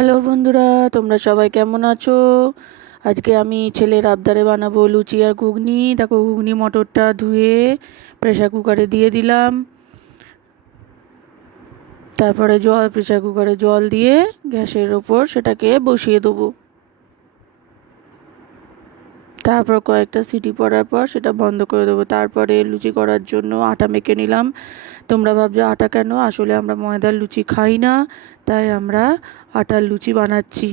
Hello বন্ধুরা, তোমরা সবাই কেমন আছো? আজকে আমি ছেলের আবদারে বানাবো লুচি আর ঘুগনি। দেখো, ঘুগনি মটরটা ধুয়ে প্রেসার কুকারে দিয়ে দিলাম। তারপরে প্রেসার কুকারে জল দিয়ে গ্যাসের ওপর সেটাকে বসিয়ে দেবো। তারপর কয়েকটা সিটি পড়ার পর সেটা বন্ধ করে দেবো। তারপরে লুচি করার জন্য আটা মেখে নিলাম। তোমরা ভাবছো আটা কেন? আসলে আমরা ময়দার লুচি খাই না, তাই আমরা আটার লুচি বানাচ্ছি।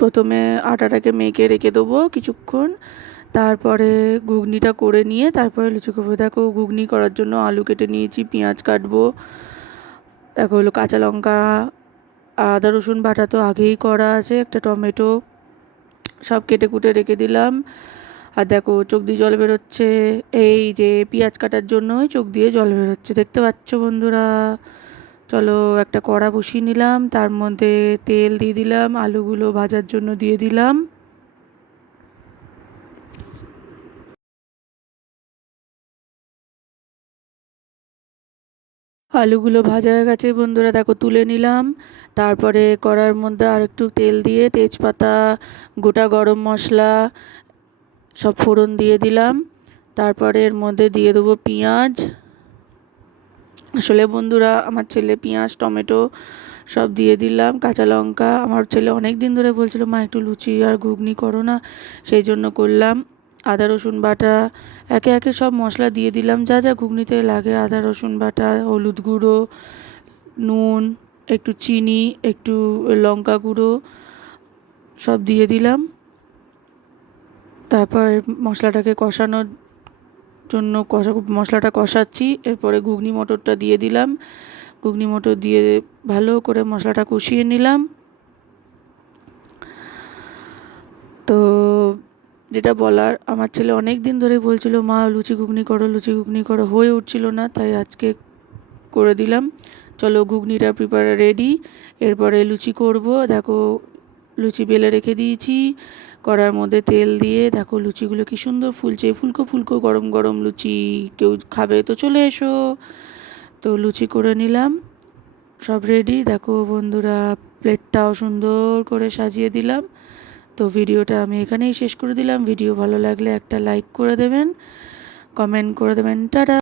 প্রথমে আটাটাকে মেখে রেখে দেবো কিছুক্ষণ, তারপরে ঘুগনিটা করে নিয়ে তারপরে লুচি করবো। দেখো, ঘুগনি করার জন্য আলু কেটে নিয়েছি, পেঁয়াজ কাটবো। দেখো হলো কাঁচা লঙ্কা, আদা রসুন বাটা তো আগেই করা আছে, একটা টমেটো, সব কেটে কুটে রেখে দিলাম। আর দেখো চোখ দিয়ে জল বেরোচ্ছে, এই যে পেঁয়াজ কাটার জন্যই চোখ দিয়ে জল বেরোচ্ছে, দেখতে পাচ্ছ বন্ধুরা। চলো, একটা কড়া বসিয়ে নিলাম, তার মধ্যে তেল দিয়ে দিলাম, আলুগুলো ভাজার জন্য দিয়ে দিলাম। আলুগুলো ভাজা হয়ে গেছে বন্ধুরা, দেখো তুলে নিলাম। তারপরে কড়ার মধ্যে আর একটু তেল দিয়ে তেজপাতা, গোটা গরম মশলা সব ফোড়ন দিয়ে দিলাম। তারপরে এর মধ্যে দিয়ে দেবো পেঁয়াজ। আসলে বন্ধুরা, আমার ছেলে পেঁয়াজ টমেটো সব দিয়ে দিলাম, কাঁচা লঙ্কা। আমার ছেলে অনেক দিন ধরে বলছিল, মা একটু লুচি আর ঘুগনি করো না, সেই জন্য করলাম। আদা রসুন বাটা, একে একে সব মশলা দিয়ে দিলাম যা যা ঘুগনিতে লাগে। আদা রসুন বাটা, হলুদ গুঁড়ো, নুন, একটু চিনি, একটু লঙ্কা গুঁড়ো সব দিয়ে দিলাম। তারপর মশলাটাকে কষানোর জন্য মশলাটা কষাচ্ছি। এরপরে ঘুগনি মটরটা দিয়ে দিলাম। ঘুগনি মটর দিয়ে ভালো করে মশলাটা কষিয়ে নিলাম। তো যেটা বলার, আমার ছেলে অনেক দিন ধরে বলছিল, মা লুচি ঘুগনি করো, লুচি ঘুগনি করো, হয়ে উঠছিল না, তাই আজকে করে দিলাম। চলো, ঘুগনিটা প্রিপার রেডি। এরপরে লুচি করব। দেখো, লুচি বেলে রেখে দিয়েছি কড়ার মধ্যে তেল দিয়ে। দেখো লুচিগুলো কি সুন্দর ফুলছে, ফুলকো ফুলকো গরম গরম লুচি। কেউ খাবে তো চলে এসো। তো লুচি করে নিলাম, সব রেডি। দেখো বন্ধুরা, প্লেটটাও সুন্দর করে সাজিয়ে দিলাম। তো ভিডিওটা আমি এখানেই শেষ করে দিলাম। ভিডিও ভালো লাগলে একটা লাইক করে দেবেন, কমেন্ট করে দেবেন। টাটা।